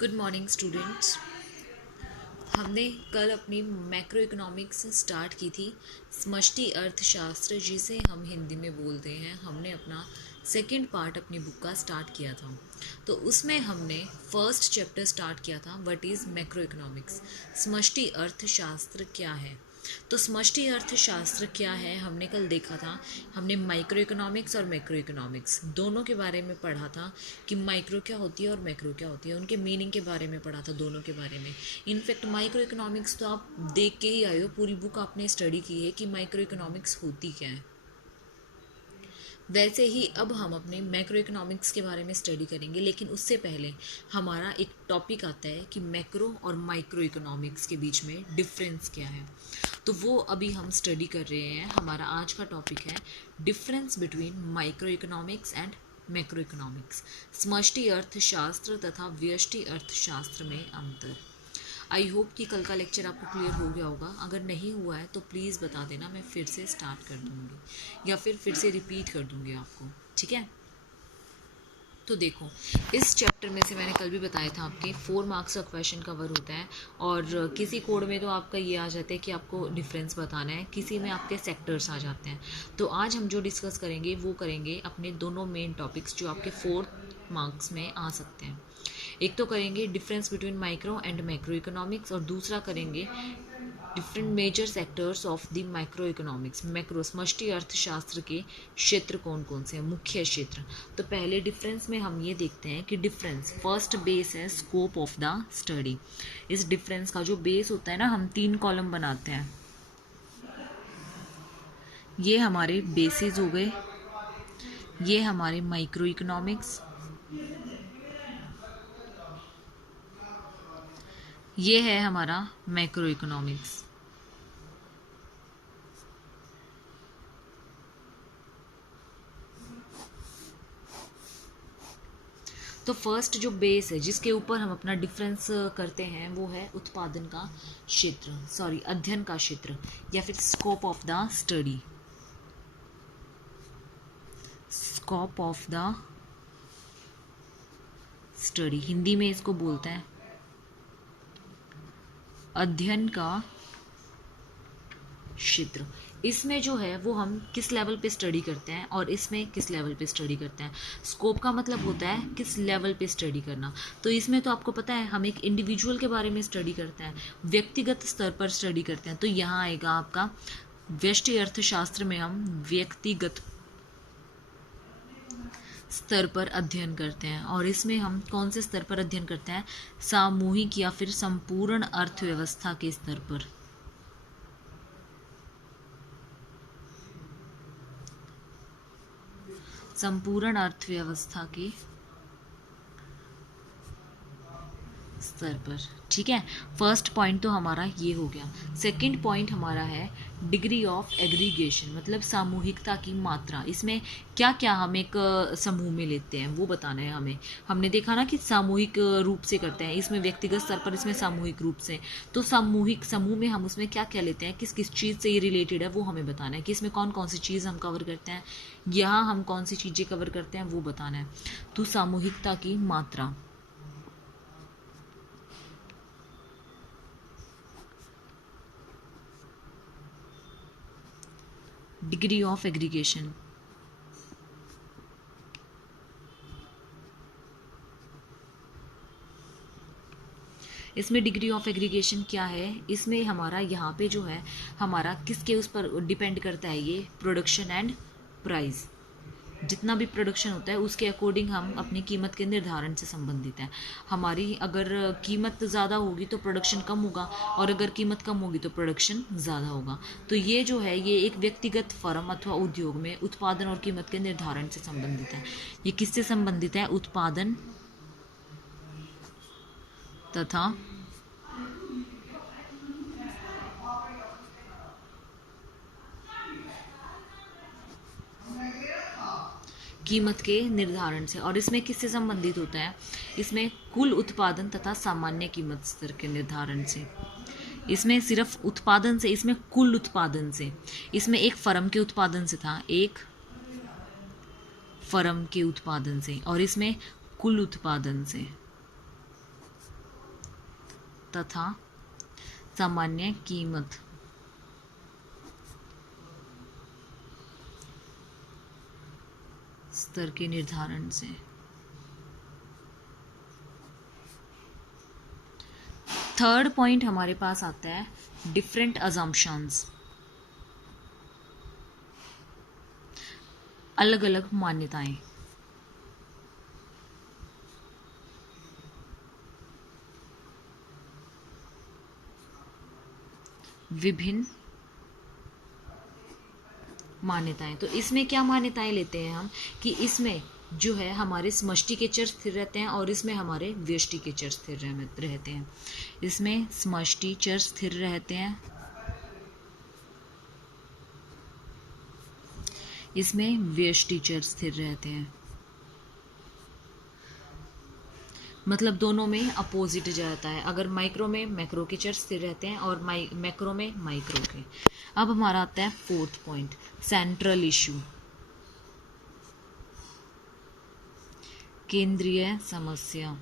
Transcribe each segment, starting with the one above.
Good morning students. हमने कल अपनी मैक्रो इकोनॉमिक्स स्टार्ट की थी। समष्टि अर्थशास्त्र जिसे हम हिंदी में बोलते हैं, हमने अपना सेकंड पार्ट अपनी बुक का स्टार्ट किया था। तो उसमें हमने फर्स्ट चैप्टर स्टार्ट किया था, व्हाट इज़ मैक्रो इकोनॉमिक्स, समष्टि अर्थशास्त्र क्या है। तो समष्टि अर्थशास्त्र क्या है हमने कल देखा था। हमने माइक्रो इकोनॉमिक्स और मैक्रो इकोनॉमिक्स दोनों के बारे में पढ़ा था कि माइक्रो क्या होती है और मैक्रो क्या होती है, उनके मीनिंग के बारे में पढ़ा था, दोनों के बारे में। इनफैक्ट माइक्रो इकोनॉमिक्स तो आप देख के ही आए हो, पूरी बुक आपने स्टडी की है कि माइक्रो इकोनॉमिक्स होती क्या है। वैसे ही अब हम अपने मैक्रो इकोनॉमिक्स के बारे में स्टडी करेंगे, लेकिन उससे पहले हमारा एक टॉपिक आता है कि मैक्रो और माइक्रो इकोनॉमिक्स के बीच में डिफरेंस क्या है। तो वो अभी हम स्टडी कर रहे हैं। हमारा आज का टॉपिक है difference between micro economics and macro economics, समष्टि अर्थशास्त्र तथा व्यष्टि अर्थशास्त्र में अंतर। आई होप कि कल का लेक्चर आपको क्लियर हो गया होगा। अगर नहीं हुआ है तो प्लीज़ बता देना, मैं फिर से स्टार्ट कर दूँगी या फिर से रिपीट कर दूँगी आपको, ठीक है। तो देखो, इस चैप्टर में से मैंने कल भी बताया था आपके 4 मार्क्स का क्वेश्चन कवर होता है, और किसी कोड में तो आपका ये आ जाता है कि आपको डिफरेंस बताना है, किसी में आपके सेक्टर्स आ जाते हैं। तो आज हम जो डिस्कस करेंगे वो करेंगे अपने दोनों मेन टॉपिक्स जो आपके 4 मार्क्स में आ सकते हैं। एक तो करेंगे difference between micro and macro economics, और दूसरा करेंगे different major sectors of the micro economics. Macro समष्टि अर्थशास्त्र के क्षेत्र कौन कौन से हैं, मुख्य क्षेत्र। तो पहले डिफरेंस में हम ये देखते हैं कि डिफरेंस फर्स्ट बेस है स्कोप ऑफ द स्टडी। इस डिफरेंस का जो बेस होता है ना, हम 3 कॉलम बनाते हैं। ये हमारे बेसिस हो गए, ये हमारे माइक्रो इकोनॉमिक्स, ये है हमारा मैक्रो इकोनॉमिक्स। तो फर्स्ट जो बेस है जिसके ऊपर हम अपना डिफरेंस करते हैं वो है उत्पादन का क्षेत्र, सॉरी अध्ययन का क्षेत्र, या फिर scope of the study. Scope of the study Hindi में इसको बोलते हैं अध्ययन का क्षेत्र। इसमें जो है वो हम किस लेवल पे स्टडी करते हैं और इसमें किस लेवल पे स्टडी करते हैं। स्कोप का मतलब होता है किस लेवल पे स्टडी करना। तो इसमें तो आपको पता है हम एक इंडिविजुअल के बारे में स्टडी करते हैं, व्यक्तिगत स्तर पर स्टडी करते हैं। तो यहाँ आएगा आपका व्यष्टि अर्थशास्त्र में हम व्यक्तिगत स्तर पर अध्ययन करते हैं, और इसमें हम कौन से स्तर पर अध्ययन करते हैं, सामूहिक या फिर संपूर्ण अर्थव्यवस्था के स्तर पर। संपूर्ण अर्थव्यवस्था के स्तर पर, ठीक है। फर्स्ट पॉइंट तो हमारा ये हो गया। सेकंड पॉइंट हमारा है डिग्री ऑफ एग्रीगेशन, मतलब सामूहिकता की मात्रा। इसमें क्या क्या हम एक समूह में लेते हैं वो बताना है हमें। हमने देखा ना कि सामूहिक रूप से करते हैं, इसमें व्यक्तिगत स्तर पर, इसमें सामूहिक रूप से। तो सामूहिक समूह में हम उसमें क्या क्या लेते हैं, किस किस चीज़ से ये रिलेटेड है वो हमें बताना है, कि इसमें कौन कौन सी चीज़ हम कवर करते हैं, यहाँ हम कौन सी चीज़ें कवर करते हैं वो बताना है। तो सामूहिकता की मात्रा, डिग्री ऑफ एग्रीगेशन। इसमें डिग्री ऑफ एग्रीगेशन क्या है, इसमें हमारा यहाँ पे जो है हमारा किसके उस पर डिपेंड करता है, ये प्रोडक्शन एंड प्राइस। जितना भी प्रोडक्शन होता है उसके अकॉर्डिंग हम अपनी कीमत के निर्धारण से संबंधित हैं। हमारी अगर कीमत ज़्यादा होगी तो प्रोडक्शन कम होगा, और अगर कीमत कम होगी तो प्रोडक्शन ज़्यादा होगा। तो ये जो है ये एक व्यक्तिगत फर्म अथवा उद्योग में उत्पादन और कीमत के निर्धारण से संबंधित है। ये किससे संबंधित है, उत्पादन तथा कीमत के निर्धारण से। और इसमें किससे संबंधित होता है, इसमें कुल उत्पादन तथा सामान्य कीमत स्तर के निर्धारण से। इसमें सिर्फ उत्पादन से, इसमें कुल उत्पादन से। इसमें एक फर्म के उत्पादन से था, एक फर्म के उत्पादन से, और इसमें कुल उत्पादन से। तथा सामान्य कीमत स्तर के निर्धारण से। थर्ड पॉइंट हमारे पास आता है डिफरेंट अजम्पशंस, अलग अलग मान्यताएं। विभिन्न मान्यताएं, तो इसमें क्या मान्यताएं लेते हैं हम कि इसमें जो है हमारे समष्टि के चर स्थिर रहते हैं और इसमें हमारे व्यष्टि के चर स्थिर रहते हैं। इसमें समष्टि चर स्थिर रहते हैं, इसमें व्यष्टि चर स्थिर रहते हैं। मतलब दोनों में अपोजिट जाता है। अगर माइक्रो में मैक्रो के चर स्थिर रहते हैं और मैक्रो में माइक्रो के। अब हमारा आता है फोर्थ पॉइंट, सेंट्रल इशू, केंद्रीय समस्या।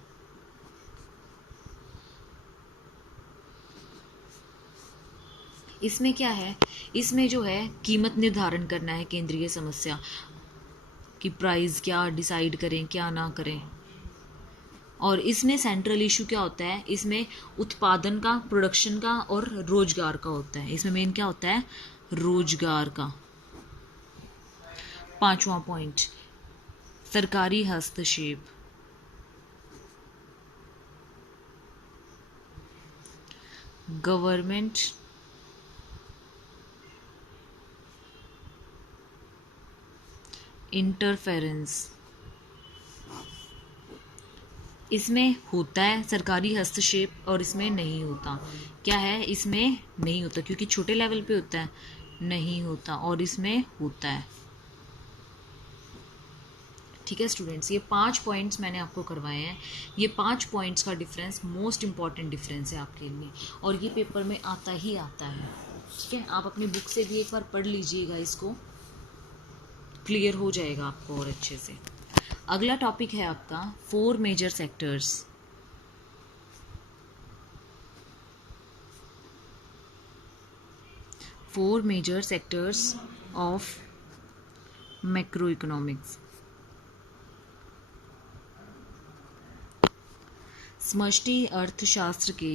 इसमें क्या है, इसमें जो है कीमत निर्धारण करना है, केंद्रीय समस्या कि प्राइस क्या डिसाइड करें क्या ना करें। और इसमें सेंट्रल इशू क्या होता है, इसमें उत्पादन का, प्रोडक्शन का और रोजगार का होता है। इसमें मेन क्या होता है, रोजगार का। पांचवा पॉइंट, सरकारी हस्तक्षेप, गवर्नमेंट इंटरफेरेंस। इसमें होता है सरकारी हस्तक्षेप और इसमें नहीं होता। क्या है, इसमें नहीं होता क्योंकि छोटे लेवल पे होता है, नहीं होता, और इसमें होता है। ठीक है स्टूडेंट्स, ये 5 पॉइंट्स मैंने आपको करवाए हैं। ये 5 पॉइंट्स का डिफरेंस मोस्ट इंपॉर्टेंट डिफरेंस है आपके लिए, और ये पेपर में आता ही आता है। ठीक है, आप अपनी बुक से भी एक बार पढ़ लीजिएगा, इसको क्लियर हो जाएगा आपको और अच्छे से। अगला टॉपिक है आपका 4 major sectors. Four major sectors of macro economics. समष्टि अर्थशास्त्र के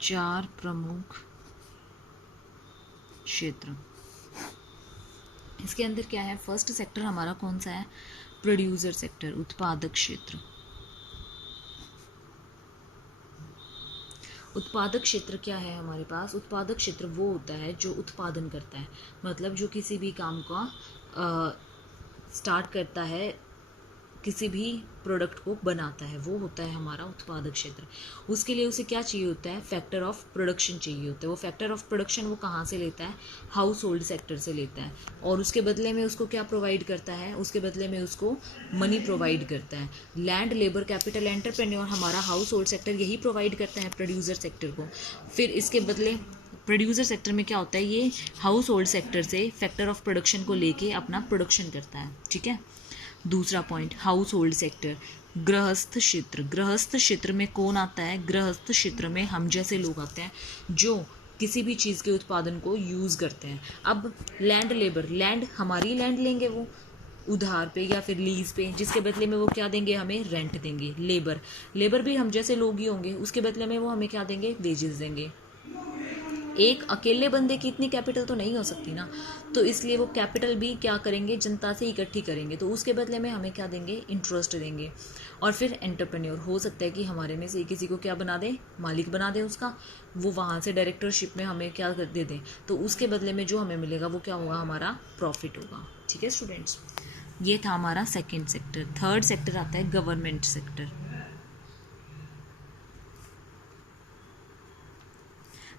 4 प्रमुख क्षेत्र। इसके अंदर क्या है, फर्स्ट सेक्टर हमारा कौन सा है, प्रोड्यूसर सेक्टर, उत्पादक क्षेत्र। उत्पादक क्षेत्र क्या है हमारे पास, उत्पादक क्षेत्र वो होता है जो उत्पादन करता है, मतलब जो किसी भी काम का स्टार्ट करता है, किसी भी प्रोडक्ट को बनाता है, वो होता है हमारा उत्पादक क्षेत्र। उसके लिए उसे क्या चाहिए होता है, फैक्टर ऑफ प्रोडक्शन चाहिए होता है। वो फैक्टर ऑफ प्रोडक्शन वो कहाँ से लेता है, हाउस होल्ड सेक्टर से लेता है, और उसके बदले में उसको क्या प्रोवाइड करता है, उसके बदले में उसको मनी प्रोवाइड करता है। लैंड, लेबर, कैपिटल, एंटरप्रेन्योर हमारा हाउस होल्ड सेक्टर यही प्रोवाइड करता है प्रोड्यूसर सेक्टर को। फिर इसके बदले प्रोड्यूसर सेक्टर में क्या होता है, ये हाउस होल्ड सेक्टर से फैक्टर ऑफ प्रोडक्शन को लेके अपना प्रोडक्शन करता है। ठीक है, दूसरा पॉइंट, हाउस होल्ड सेक्टर, गृहस्थ क्षेत्र। गृहस्थ क्षेत्र में कौन आता है, गृहस्थ क्षेत्र में हम जैसे लोग आते हैं जो किसी भी चीज़ के उत्पादन को यूज़ करते हैं। अब लैंड, लेबर, लैंड हमारी लैंड लेंगे वो उधार पे या फिर लीज पे, जिसके बदले में वो क्या देंगे, हमें रेंट देंगे। लेबर, लेबर भी हम जैसे लोग ही होंगे, उसके बदले में वो हमें क्या देंगे, वेजेस देंगे। एक अकेले बंदे की इतनी कैपिटल तो नहीं हो सकती ना, तो इसलिए वो कैपिटल भी क्या करेंगे, जनता से इकट्ठी करेंगे, तो उसके बदले में हमें क्या देंगे, इंटरेस्ट देंगे। और फिर एंटरप्रेन्योर, हो सकता है कि हमारे में से किसी को क्या बना दे, मालिक बना दे उसका, वो वहाँ से डायरेक्टरशिप में हमें क्या दे दें, तो उसके बदले में जो हमें मिलेगा वो क्या होगा, हमारा प्रॉफिट होगा। ठीक है स्टूडेंट्स, ये था हमारा सेकेंड सेक्टर। थर्ड सेक्टर आता है गवर्नमेंट सेक्टर।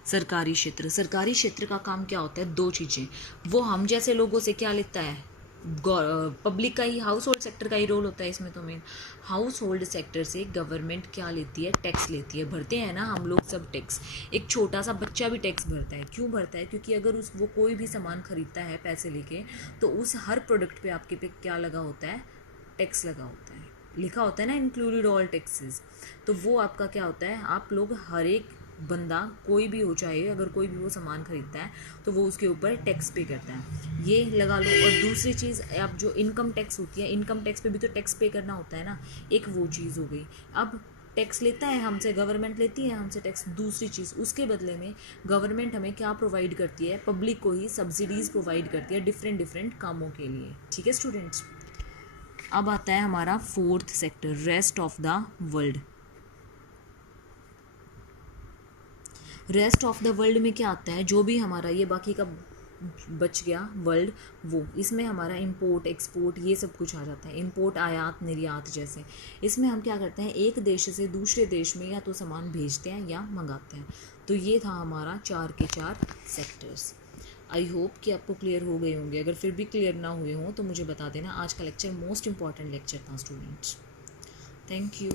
सरकारी क्षेत्र, सरकारी क्षेत्र का काम क्या होता है, 2 चीज़ें, वो हम जैसे लोगों से क्या लेता है, पब्लिक का ही, हाउस होल्ड सेक्टर का ही रोल होता है इसमें। तो मेन हाउस होल्ड सेक्टर से गवर्नमेंट क्या लेती है, टैक्स लेती है। भरते हैं ना हम लोग सब टैक्स, एक छोटा सा बच्चा भी टैक्स भरता है। क्यों भरता है? क्योंकि अगर वो कोई भी सामान खरीदता है पैसे लेके, तो उस हर प्रोडक्ट पे आपके पे क्या लगा होता है, टैक्स लगा होता है, लिखा होता है ना इंक्लूडेड ऑल टैक्सेस। तो वो आपका क्या होता है, आप लोग हर एक बंदा कोई भी हो, चाहे अगर कोई भी वो सामान खरीदता है तो वो उसके ऊपर टैक्स पे करता है, ये लगा लो। और दूसरी चीज़, आप जो इनकम टैक्स होती है, इनकम टैक्स पे भी तो टैक्स पे करना होता है ना, एक वो चीज़ हो गई। अब टैक्स लेता है हमसे, गवर्नमेंट लेती है हमसे टैक्स। दूसरी चीज़, उसके बदले में गवर्नमेंट हमें क्या प्रोवाइड करती है, पब्लिक को ही सब्सिडीज़ प्रोवाइड करती है डिफरेंट डिफरेंट कामों के लिए। ठीक है स्टूडेंट्स, अब आता है हमारा fourth sector, rest of the world. Rest of the world में क्या आता है, जो भी हमारा ये बाकी का बच गया वर्ल्ड, वो इसमें हमारा इंपोर्ट एक्सपोर्ट ये सब कुछ आ जाता है, इंपोर्ट आयात निर्यात जैसे। इसमें हम क्या करते हैं, एक देश से दूसरे देश में या तो सामान भेजते हैं या मंगाते हैं। तो ये था हमारा 4 के 4 सेक्टर्स। आई होप कि आपको क्लियर हो गए होंगे। अगर फिर भी क्लियर ना हुए हों तो मुझे बता देना। आज का लेक्चर मोस्ट इंपॉर्टेंट लेक्चर था स्टूडेंट्स। Thank you.